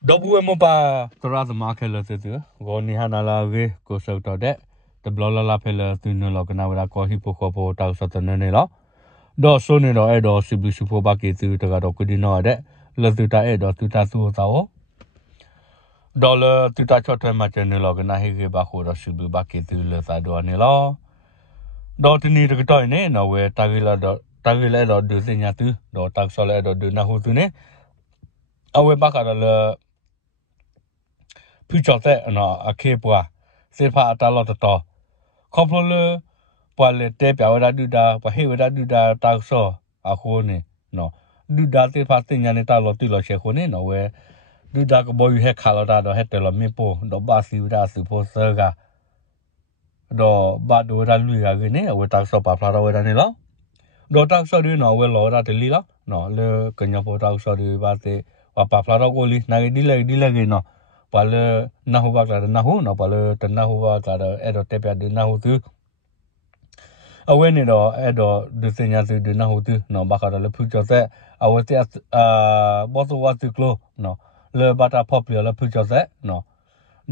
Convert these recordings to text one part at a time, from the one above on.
double mopa tora the market le tu go ni hanala ge go so to de the blola la pele tu no lo kana wala ko hi po ko po ta so to ne lo do so ne do e do sibu sipo ba ke tu ta do ku di no de le tu ta e do tu ta su ta o dollar tu ta chot ma chen ne lo kana hi ge ba ko do sibu ba ke tu le ta do ne lo do ti ni de to ne no we ta ge la do du se nya tu do ta so le do du na hu tu ne a we ba ka do leผู้จอดแต่เนาะโอเคปัวเสื้อผ้าตลอดต่อครอบครัวเลยปัวเลยเตะเปียวได้ดูดาปัวให้ได้ดูดาตาโซ่อาคนนี่เนาะดูดาเสื้อผ้าติงยันในตลอดตีหลอดเชคนนี่เนาะเว้ดูดาก็บ่อยู่ให้ขาเราได้ดอกให้แต่เราไม่ปูดอกบาซิวดาสิโพเซอร์กาดอกบาดูได้ลุยกันนี่เว้ตาโซ่ปลาพลาเราได้นี่แล้วดอกตาโซ่ด้วยเนาะเว้หล่อได้ตีแล้วเนาะเลยกันยังพอตาโซ่ด้วยบาเตว่าปลาพลาเราก็ลีนายดีเลยกันเนาะปาเลนาฮูบากลานาฮูเนาะปาเลตนาฮูบากลาเอดเตเปียดนาฮูตุเอาเวนี่ดอเอดดุสิญญาตุดนาฮูตุเนาะบากาเลพุจอเซเอาเวเตบอสวาตุกโลเนาะเลบาตาพอปเลเลพุจอเซเนาะ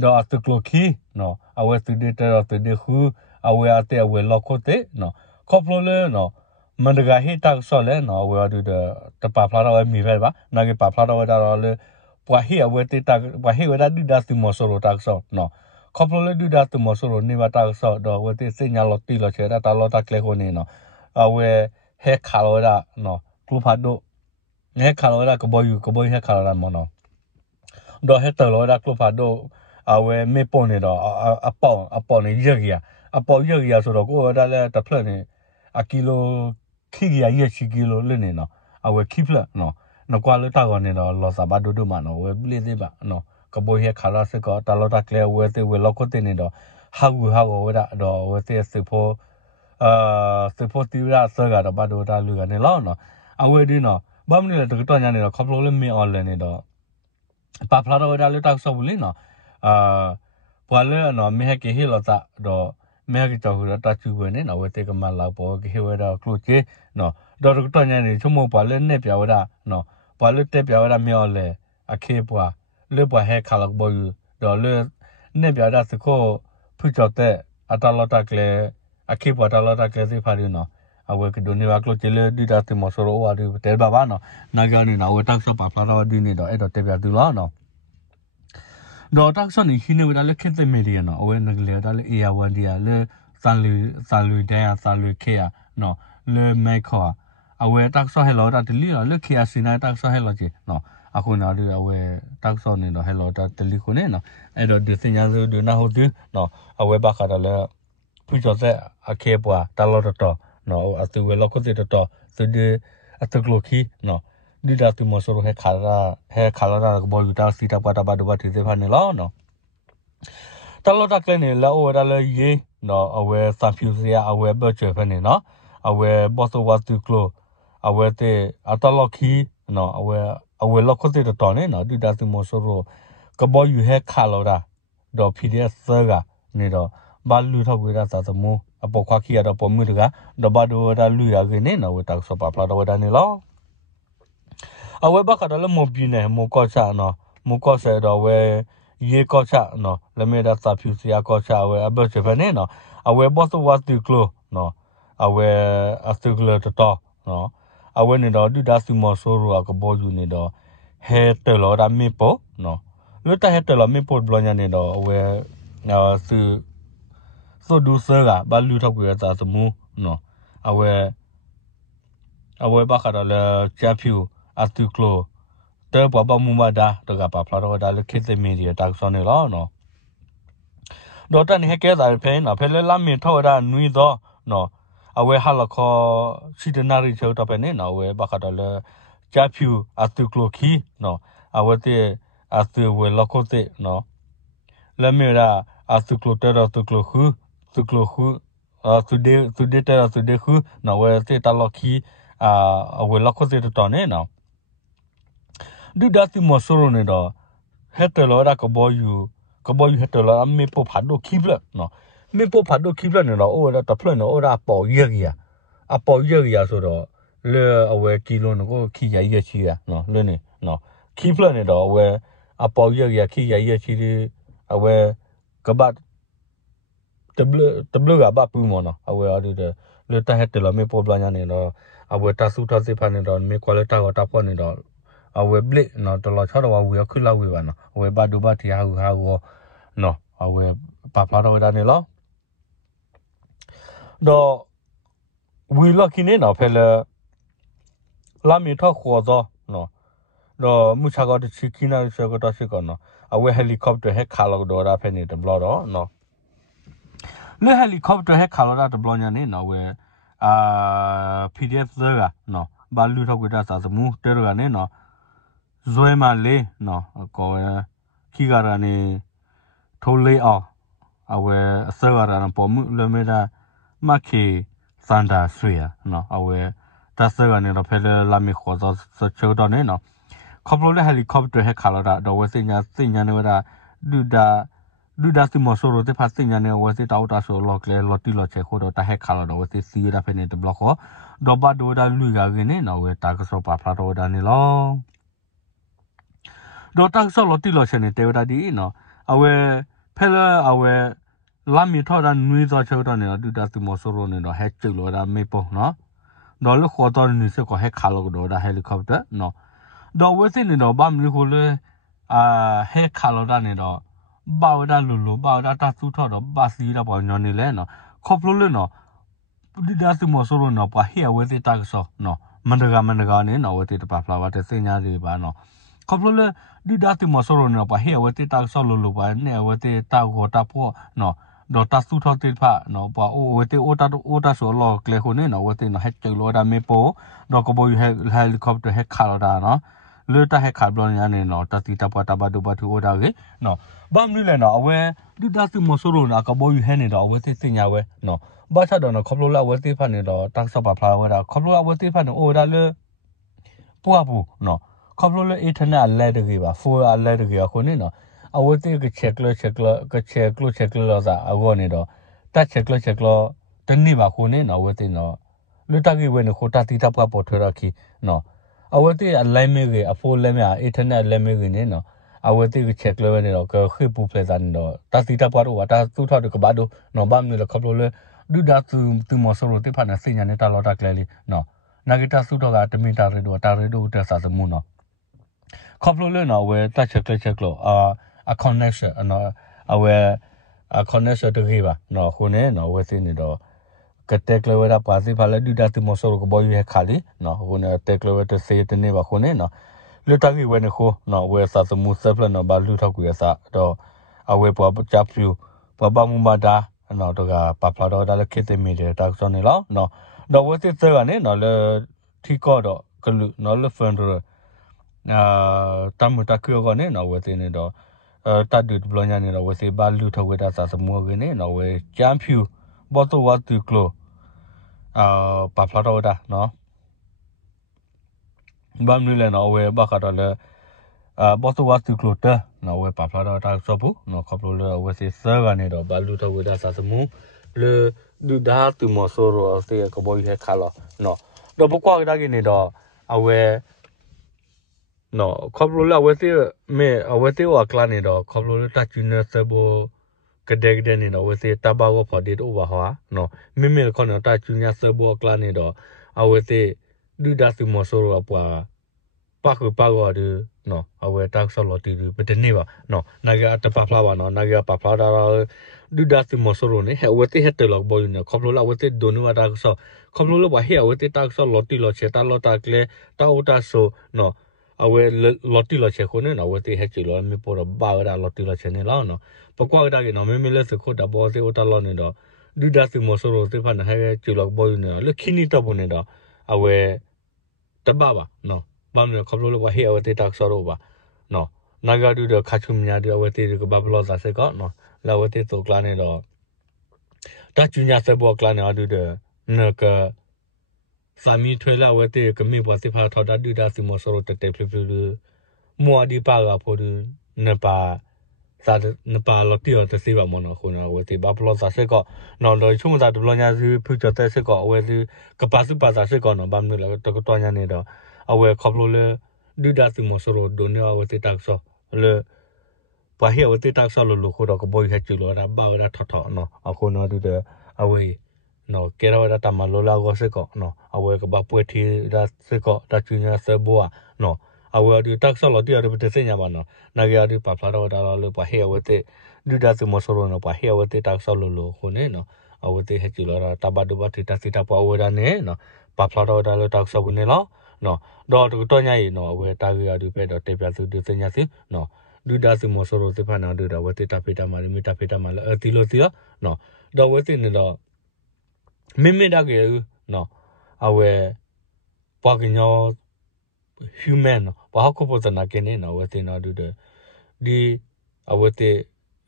ดออัตุกโลคีเนาะเอาเวตุเดเตอตุเดฮูเอาเวอาเตเอาเวลอโคเตเนาะคอปโลเลเนาะมันดกาฮิตักซอเลเนาะเวอดูเดตปาพลาเรามีเวบานาเกปาพลาเราดาเลปะเฮียเวติตาปะเฮียเวดาดูดาติมอสโรตักซอเนาะคอปโลเลดูดาติมอสโรนี่ว่าตักซอดอเวติสิญญาลอติลอเชดาตาลอตักเลโคนี่เนาะเอาเวเฮคาโลดาเนาะครูพัดโดเฮคาโลดากบอยเฮคาโลดามอเนาะดอเฮตโลดาครูพัดโดเอาเวเมปอนี่ดออะปอนี่เยอะกีอะปอเยอะกีဆိုတော့ကိုဒါလဲတဖလက်နေอะกิโลခိกีเยชิกิโลเลยนี่เนาะเอาเวคิฟละเนาะนกว่าเลยตาก่อนเนี่ยเนาะลอสาบาดูดูมาเนาะเวบลิเดบะเนาะกบอยเฮคาราสก็ตาลอตาเคลเวเตเวลอคเตเนี่ยเนาะฮากูเวดาดอเวเตสิโพสิโพติราสกาดบาดูตาลูกันเนี่ยล้อเนาะเอาเวดิเนาะบ้ามนี่แหละตกตอนเนี่ยเนาะขับรถเลยไม่ออนเลยเนี่ยเนาะปาพลาดเวดาเลยตักซอบุลีเนาะพอเลยเนาะไม่ให้เกฮิลอตาดอไม่ให้จอหูตาจูเวเนี่ยเนาะเวเตก็มาลาปอเกฮิเวดาคลูเจเนาะดอตกตอนเนี่ยชั่วโมงปาเลยเนี่ยเปียวดาเนาะปาเลยเตเปียวดาไม่ออนเลยโอเคปัวเลือกปัวให้คาลักบอยู่ดอเลือกเนี่ยเปียวดาสักข้อผู้จอดแต่อัตลอดตาเกลโอเคปัวอัตลอดตาเกลสิพาริเนาะเอาไว้ก็ดูนี่ว่าคลูเจเลยดีดาติมอสโรวาดูเตบ้าบ้าเนาะนากานี่เนาะเวตักซอปาพลาดาวดีนี่ดอเอดอเตเปียดูล้อเนาะดอตักซอนี่ฮินเวดาเลคิดเตเมเดียเนาะเอาไว้นักเลียดาเลเอียวันเดียเลซาลูเดียซาลูเคอะเนาะเลเมคอเอาไว้ตักซอให้เราดาตลีเลเคอาซินาตักซอให้เราเจเนาะအခုနောက်ဒီအဝဲတောက်စောနေတော့ဟဲလောတာတလီခုနေနော်အဲ့တော့ဒီစညာဆိုဒီနာဟုတ်ဒီနော်အဝဲဘခါတော့လေဖူကျော်ဆက်အခေပွားတလောတော့နော်အတူဝဲလောက်ကိုတတော့သူဒီအတကလခီနော်ဒီဒါတူမဆိုရဟဲခါလာဘောယူတာစီတာပါတာဘာဒဘတီသေးဖာနေလောနော်တလောတာကလည်းနေလောဝဲတာလေယေနော်အဝဲစာဖြူစရာအဝဲဘချေဖနေနော်အဝဲဘောစဝတ်တူကလိုအဝဲတဲ့အတလောခီနော်အဝဲလောက်ကိုတတော့နေနော်ဒီဒါတူမဆိုရကဘောယူဟဲခါလာတာတော့ PDF ဆာကနေတော့ဘာလူထောက်ဝဲတာသာသမူအပေါ်ခွာခီရတော့ပုံမှုတကဒဘာဒိုဒါလူရကနေနော်ဝဲတောက်စပါဖလာတော့ဝဲတာနေလောအဝဲဘခါတော့မပြင်းနေမကောချာနော်မကောဆဲတော့ဝဲရေကောချာနော်လမေဒါစာဖြူစရာကောချာဝဲအဘချဖနေနော်အဝဲဘောစဝတ်တူကလိုနော်အဝဲအစတူကလိုတော့နော်အဝဲနေတော့ဒူဒါစီမောဆိုရကဘောယူနေတော့ဟဲတဲလောဒါမေပေါ်နော်လွတ်တဲ့ဟဲတဲလောမေပေါ်ဘလညာနေတော့အဝဲသူဆိုဒူဆာကဘာလူထောက်ပြတာသမူနော်အဝဲဘခါတော့လေချာဖြူအတူကလိုတဲပပမူမဒါတကပါဖလာတော့ဒါလေခေတ်မီဒီယာတောက်ဆောနေလောနော်ဒေါ်တန်ဟဲကဲတာဖဲနော်ဖဲလေလာမီထောဒါနွီတော့နော်အဝဲဟာလခေါ်စီတနာရီချောတော့ပဲနေနော်ဝဲဘခါတော့လေချာဖြူအတူကလိုခီနော်အဝဲတဲ့အတူဝဲလောက်ကိုတဲ့နော်လေမီရာအတူကလိုတဲတော့တူကလိုခူသူဒေတဲသူဒေခူနော်ဝဲတဲ့တလောက်ခီအဝဲလောက်ကိုတဲ့တော့နေနော်ဒူဒါတိမဆိုရနေတော့ဟက်တလောရကဘောယူဟက်တလောအမေပဖတ်ဒိုခိပလနော်မေပဖတ်ဒိုခိပလနေတော့အိုရတဖလနော်အိုရပေါ်ရကြီးအပေါ်ရကြီးဆိုတော့လေအဝဲကီလိုနော်ကိုခီရရချီရနော်လေနေနော်ခိပလနေတော့အဝဲ a po ye ki ye chi awe kabat tablu ga ba pu mo no awe adu de le ta het la me po bla nya ne no awe ta su tha se pha ne do me quality ga ta pho ne do awe ble no to lo cha do awe khu la we ba no awe ba du ba ti ha wo no awe pa pha do da ne lo do we lo ki ne no phe le la mi tho kho do no do mu cha ga de chi ki na se ga ta se ko no awe helicopter he kha lo do da phe ne de blo do no le helicopter he kha lo da de blo nya ne no we PDF ကနော်ဘာလူထောက်ကြတာစာစမှုတဲရကနေနော်ဇွဲမလေးနော်ကောခီကရနေထိုးလေးအောင်အဝဲအစရရန်ပေါ်မှုလမေတာမခေစန္ဒာဆွေရနော်အဝဲတဆကနေတော့ဖဲလာမီခေါ်သောစချိုတော့နေနော်ခေါပလိုလေဟယ်လီကော်ပတာဟက်ခါလာတော့ဝဲစညာနေဝတာဒူဒါစမဆိုရိုတေဖတ်စညာနေဝဲစတောက်တာဆိုလောကလေလော်တီလော်ချေခိုတော့တဟက်ခါလာတော့ဝဲစီရဖဲနေတဘလခေါ်ဒေါ်ဘာဒိုဒါလူကကနေနော်ဝဲတာကဆောပါဖလာတော့ဒါနေလောဒေါ်တာဆောလော်တီလော်ချေနေတေဝဒါဒီနော်အဝဲဖဲလာအဝဲလာမီထော်ဒါနွေးသောချေတော့နေတော့ဒူဒါစမဆိုရိုနေတော့ဟက်ကျလော်ဒါမေပေါ်နော်ဒေါ်လခေါ်တော့နေစကောဟက်ခါလာတော့ဒါဟယ်လီကော်ပတာနော်ဒေါ်ဝဲစနေတော့ဘာမလို့ခိုလေဟက်ခါလာဒါနေတော့ဘာဝဒါလူဘာဝဒါတာသူထော်တော့ဘာစီတော့ပေါ်ညနေလဲနော်ခေါပလို့လဲနော်ဒီဒါစမဆိုလို့နော်ပါဟဲဝဲတိတာဆောနော်မန္တကနေနော်ဝဲတိတပါဖလာဝတဲ့စညာလေးပါနော်ခေါပလို့လဲဒီဒါစမဆိုလို့နော်ပါဟဲဝဲတိတာဆောလို့ပါနေဝဲတိတာကိုတာဖို့နော်ဒေါ်တာသူထော်တိဖာနော်ပါအိုဝဲတိအိုတာဆိုလောကလေခုနေနော်ဝဲတိနော်ဟက်ကျလောဒါမေပိုဒေါ်ကဘိုဟယ်လီကော်ပတာဟက်ခါလာတာနော်လေတာဟက်ခါဘလောညာနေနော်တတိတပွားတဘဒဘထူအိုဒါကေနော်ဘာမလို့လဲနော်အဝဲဒီဒါစမဆိုလို့နော်ကဘိုဟဲနေတော့ဝဲတိစညာဝဲနော်ဘာချတော့နော်ခေါပလိုလာဝဲတိဖတ်နေတော့တက်ဆော့ပါဖလာဝဲတာခေါပလိုလာဝဲတိဖတ်နေအိုဒါလေပွားဘူးနော်ခေါပလိုလာအင်တာနက်လဲတကြီးပါဖိုးလဲတကြီးခုနေနော်အဝဲတိကချက်လောစားအကောနေတော့တက်ချက်လောတနေ့ပါခုနေနော်ဝဲတိနော်လူတကြီးဝဲနေခိုတာတီတပ်ကပေါ်ထွေရခီနော်အဝဲတိအလဲမဲကြီးအဖိုးလဲမဲအင်တာနက်လဲမဲကြီးနေနော်အဝဲတိကချက်လောဝဲနေတော့ခေပူဖလက်စန်တော့တာတီတပ်ကတော့တာသူ့ထောက်တကဘာတော့နော်ဘာမလို့ခေါပလိုလာဒူဒါသူမဆိုရိုတေဖာနာစညာနေတာလော်တာကလေးနော်နာဂီတာစုတော့ကတမီတာရီဒိုတက်ဆာစမှုနော်ခေါပလိုလဲနော်ဝဲတက်ချက်လောအကွန်နက်ရှင်နော်အဝဲအကွန်နက်ရှင်တကြီးပါနော်ခုနေနော်ဝဲစင်းနေတော့ကတက်ကလဝဲတာပါစီဖာလဲဒူဒါသူမဆိုရိုကဘောယူဟက်ခါလီနော်ခုနေတက်ကလဝဲတစေတနေပါခုနေနော်လူတကြီးဝဲနေခုနော်ဝဲဆာစမှုဆပ်လနော်ဘာလူထောက်ကူရစာတော့အဝဲပေါ်ချပ်ဖြူပပမူမာတာနော်တော့ကပပလာတော့ဒါလည်းခေတ်မီတဲ့တောက်စောနေလောနော်တော့ဝတ်စစ်ကနေနော်လေထီကောတော့ကလူနော်လေဖန်ရတမ်တကယောကနေနော်ဝတ်နေတော့တတ်တူဘလညာနေတော့ဝတ်စစ်ဘာလူထောက်ဝဲတာစာစမောကနေနော်ဝဲချမ်ဖြူဘောတော့ဝတ်တူကလောပပလာတော့ဒါနော်ဘာမလို့လဲနော်ဝဲဘာကတော့လေဘောတော့ဝတ်တူကလောတဲ့နော်ဝဲပပလာတော့တာဆောဘူးနော်ခေါပလိုလေဝဲစစ်ကနေတော့ဘာလူထောက်ဝဲတာစာစမောle du da tu mo soro se ko boy he khala no do bokwa da gi ne do awe no khoblo la we te me awe te wa kla ne do khoblo ta junior se bo kade ne do we te taba go for dit over ha no me ko no ta junior se bo kla ne do awe te du da tu mo soro apwa pa go de no awe ta so lo ti be de ne ba no na ga ta pa fla ba no na ga pa fla daดูดาสิมอสโรนี่เฮวเตเฮตลอกบอยเนี่ยคอมโลลาเวเตโดนูวาตาก็ซอคอมโลลาว่าเฮเวเตตาก็ซอลอติลอเชตาลอตาเคลตาโอตาโซเนาะအဝဲလော်တီလော်ချက်ခုနဲ့နော်ဝဲတေဟက်ချီလောမေပေါ်တော့ဘာဝဒါလော်တီလော်ချက်နေလောနော်ပကွာဒါကနော်မေမေလက်စခုတာဘောစေအိုတလောနေတော့ဒူဒါစီမောဆိုရိုတေဖန်ဟဲချီလောဘောယူနေတော့လခိနီတော့ဘနေတော့အဝဲတပပါနော်ဘာမလဲခေါပလိုလောဟေအဝဲတေတက်ဆောရောပါနော်နာဂါဒူတော့ခါချုံညာဒီအဝဲတေကဘဘလောစာစေကောနော်လာဝဲတေတော့ကလာနေတော့တာချူညာစဘောကလာနေအဒူတဲ့နကစာမီထွေလာဝဲတေကမိဘောစီဖာထော်တာဒူဒါစီမောဆိုရိုတက်ဖလဖလမောဒီပါကဖို့နပါစာနပါလော်တီတော့စေပါမနော်ခုနဝဲတေဘဘလောစာစေကောနော်တော့ချုံစာဒဘလောညာစီဖူချတဲ့စေကောဝဲစီကပါစုပါစာစေကောနော်ဘာမလို့လဲတော့တော့ညာနေတော့အဝဲခေါပလိုလေဒူဒါစီမောဆိုရိုဒိုနေဝဲတေတက်ဆော le pa he o te ta sa lo ko ro ko boy ha chu lo ra ba ra tho no a ko no du de a we no ke ra ra ta ma lo la go se ko no a we ko ba pwe thi ra se ko ta chu nya se bo no a we du ta sa lo ti ro te se nya ba no na ga du pa pla ro da lo pa he o te du da se mo so ro no pa he o te ta sa lo ko ne no a we te ha chu lo ra ta ba du ba ti ta pa o ra ne no pa pla ro da lo ta sa bu ne lo no do to nya yi no we ta ga du pe do te pya su du se nya si no du da se mo so ro te pa na du da we te ta pe ta ma mi ta pe ta ma ti lo no do we te ne do mi da ge no a we pa ge nyo human pa ko po ta na ke ne no we te na du de di a we te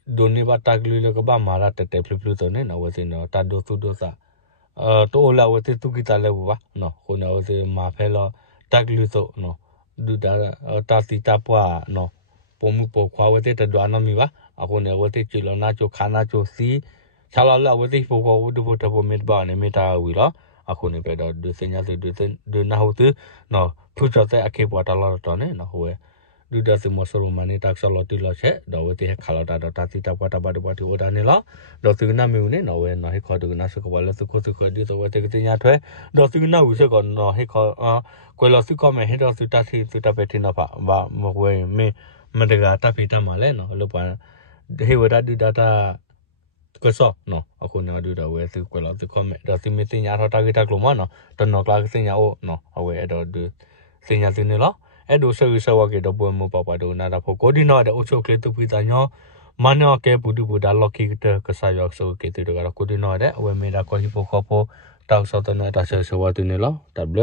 do ne ba ta glu le ko ba ma ra te plu to ne no we te no ta do tu do sa to la we te tu ki ta le ba no ko na we te ma phe lo ta glu to no du da ta ti ta pa no po mu po kwa we te ta do na mi ba a ko ne we te chi lo na cho khana cho si cha la la we te po ko du po ta po me ba ne me ta wi lo a ko ne pe do du se nya du na ho tu no pu cho te a ke po ta lo to ne no we du da se mo so lo mani ta sa lo ti lo che do we te kha lo ta do ta ti ta pa ta ba ti o da ne lo do tu na mi ne no we no he kho du na se ko ba lo su ko di to we te ke nya thwe do tu na u se ko no he kho ko lo su ko me he do su ta pe ti na pa ba mo we me me de ga ta pe ta ma le no lo pa he we da du da ta ko so no a ko na du da we su ko lo su ko me do su me ti nya tho ta ke ta lo ma no to no kla ke nya o no a we do du se nya tu ne loအဲ့လိုဆောက်ဝါကတော့ပေါ်မပါပါတော့နာတာဖို့ကိုဒီနော်တဲ့အုပ်ချုပ်ကလေးတူပြီးသားညောမနောကဲဘူးတူဘူးဒါလော်ကီတကစားရောက်ဆိုကေတူကတော့ကိုဒီနော်တဲ့အဝဲမေတာကိုဟီပိုခေါ်ဖို့တောက်ဆောက်တဲ့နေတာဆောက်ဝါတူနေလောတဘလ